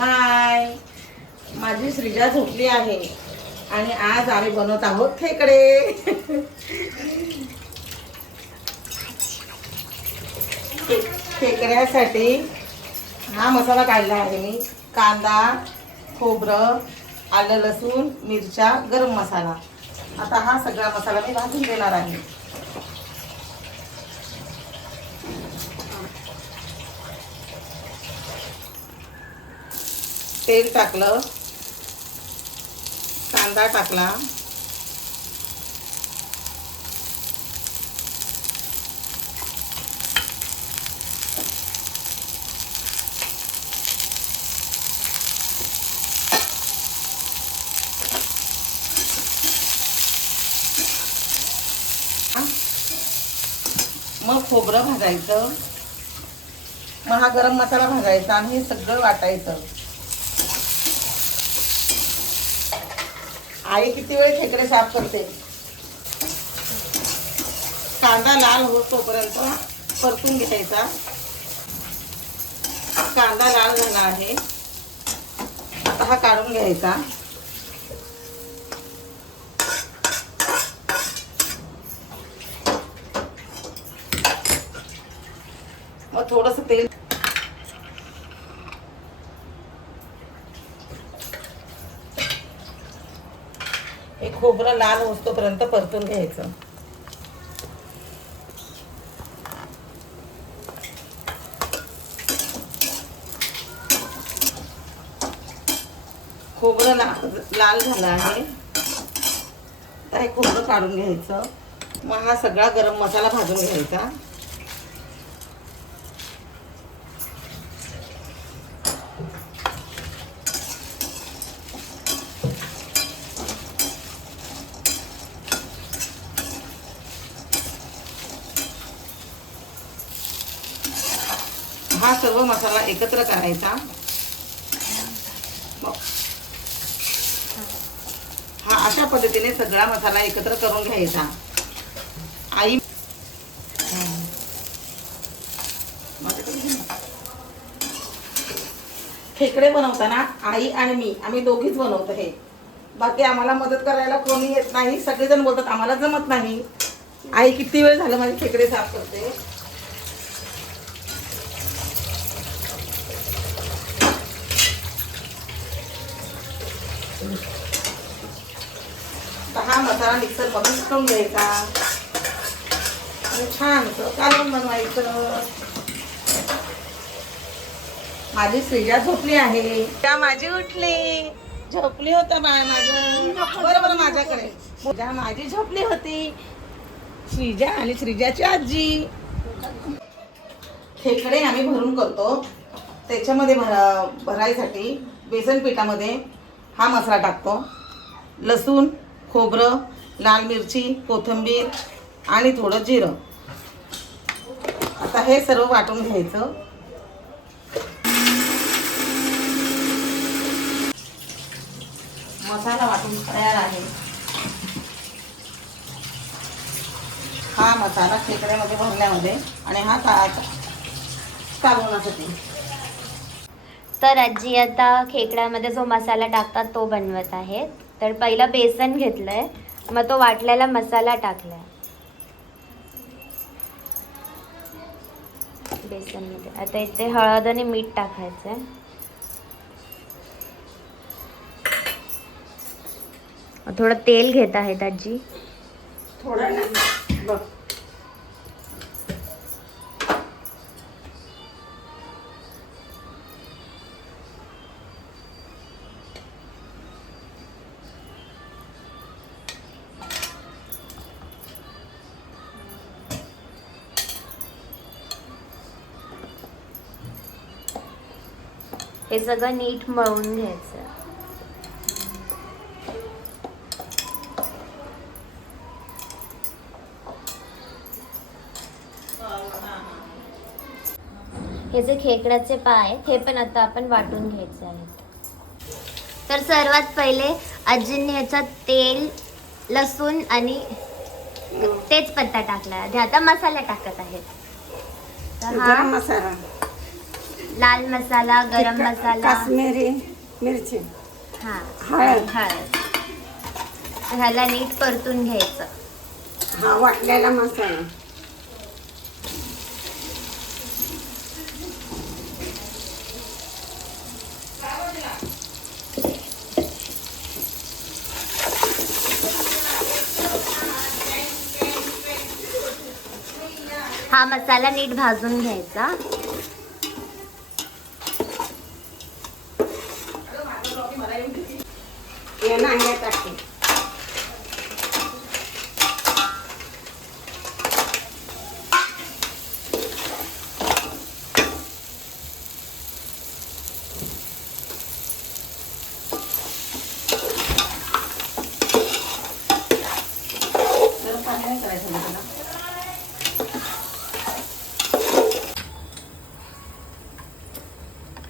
हाय, माझी श्रीजा झोपली आहे आणि आज आम्ही बनवत आहोत खेकडे. खेकड्यासाठी हा मसाला काढला आहे मी. कांदा, खोबरं, आलं, लसूण, मिरच्या, गरम मसाला. आता हा सगळा मसाला मी भाजून देणार आहे. तेल टाकलं, कांदा टाकला, मग खोबरं भाजायचं, मग हा गरम मसाला भाजायचा आणि हे सगळं वाटायचं. आई किती वेळ खेकडे साफ करते. कांदा लाल होत तोपर्यंत परतून घ्यायचा. कांदा लाल झाला आहे, आता हा काढून घ्यायचा. मग थोडंसं तेल, एक खोबरं लाल होतोपर्यंत परतून घ्यायचं. खोबरं लाल झालं आहे, तर हे खोबरं काढून घ्यायचं. मग हा सगळा गरम मसाला भाजून घ्यायचा. हा सर्व मसाला एकत्र करायचा. हा अशा पद्धतीने सगळा मसाला एकत्र करून घ्यायचा. आई खेकडे बनवताना आई आणि मी आम्ही दोघीच बनवतो हे. बाकी आम्हाला मदत करायला कोणी येत नाही. सगळेजण बोलतात आम्हाला जमत नाही. आई किती वेळ झालं माझे खेकडे साफ करते. हा मसाला मिक्सर मधून टाकून घ्यायचा आणि छान कालवण बनवायचं. माझी श्रीजा झोपली आहे. त्या माझी उठली, झोपली होता बाळ माझं. बरोबर माझ्याकडे श्रीजा माझी झोपली होती. श्रीजा आणि श्रीजाची आजी. खेकडे आम्ही भरून करतो. त्याच्यामध्ये भरायसाठी बेसन पिठामध्ये हा मसाला टाकतो. लसूण, खोबरं, लाल मिरची, कोथिंबीर आणि थोडं जिरं. आता हे सर्व वाटून घ्यायचं. मसाला वाटून तयार आहे. हा मसाला खेकड्यामध्ये भरण्यामध्ये आणि हा कालवण्यासाठी. तर आजी आता खेकड्यामध्ये जो मसाला टाकतात तो बनवत आहेत. तर पहिला बेसन घेतलंय, मग तो वाटलेला मसाला टाकलाय बेसनमध्ये. आता इथे हळद आणि मीठ टाकायचंय. थोडं तेल घेत आहेत आजी. थोडं बघ. हे सगळं नीट मळून घ्यायचं. हे जे खेकड्याचे पाय आहेत हे पण आता आपण वाटून घ्यायचे आहेत. तर सर्वात पहिले आजींनी ह्याच्यात तेल, लसूण आणि तेजपत्ता टाकला. आता मसाला टाकत आहेत. गरम मसाला लाल मसाला, गरम मसाला, काश्मीरी मिरची, हा हळद. हळद. तर ह्याला नीट परतून घ्यायचं. हा वाटलेला मसाला. हा मसाला नीट भाजून घ्यायचा. या नांग्या टाकते. गरम पाणी नाही करायचं ना त्याला.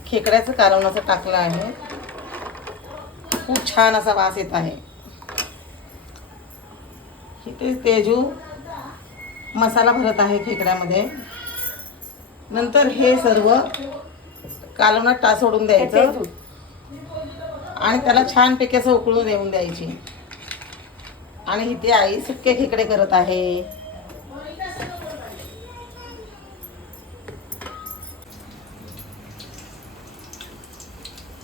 खेकड्याचं कालवण असं टाकलं आहे. खूप छान असा वास येत आहे. इथे तेजू मसाला भरत आहे खेकड्यामध्ये. नंतर हे सर्व कालवणात सोडून द्यायचं आणि त्याला छानपैकी असं उकळून देऊन द्यायची. आणि इथे आई सुक्के खेकडे करत आहे.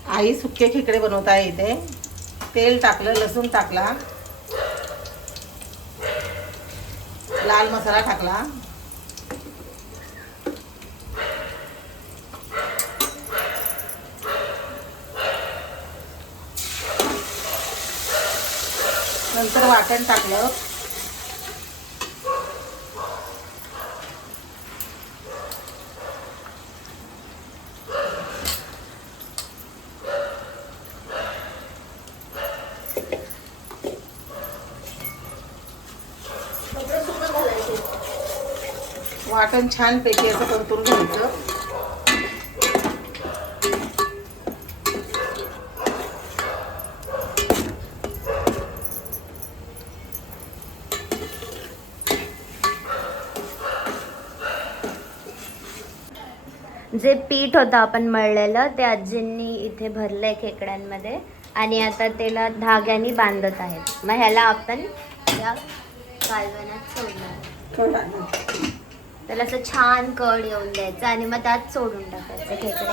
आई सुक्के खेकडे बनवत आहे. इथे तेल टाकलं, लसूण टाकला, लाल मसाला टाकला, नंतर वाटण टाकलं, वाटण छानपैकी असं परतून घ्यायचं. जे पीठ होतं आपण मळलेलं ते आजींनी इथे भरलंय खेकड्यांमध्ये आणि आता त्याला धाग्याने बांधत आहेत. मग ह्याला आपण या कालवणात सोडणार. त्याला असं छान कड येऊन द्यायचं आणि मग त्यात सोडून टाकायचं खेकडे.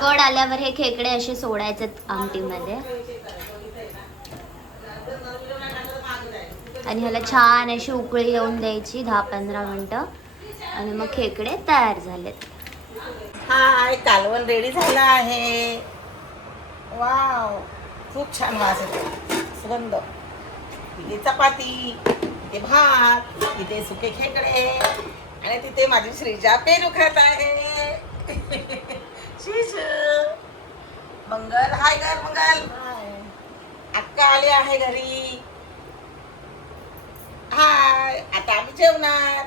कड आल्यावर हे खेकडे असे सोडायचे आमटीमध्ये आणि ह्याला छान अशी उकळी येऊन द्यायची 10-15 मिनिटं आणि मग खेकडे तयार झालेत. हाय, कालवण रेडी झालं आहे. वाव, खूप छान वास येतो, सुगंध. इथे चपाती, इथे भात, इथे सुके खेकडे आणि तिथे माझी श्रीजा पेरू खात आहे. श्रीजू, मंगल, हाय कर मंगल. अक्का आली आहे घरी. हाय, आता आम्ही जेवणार.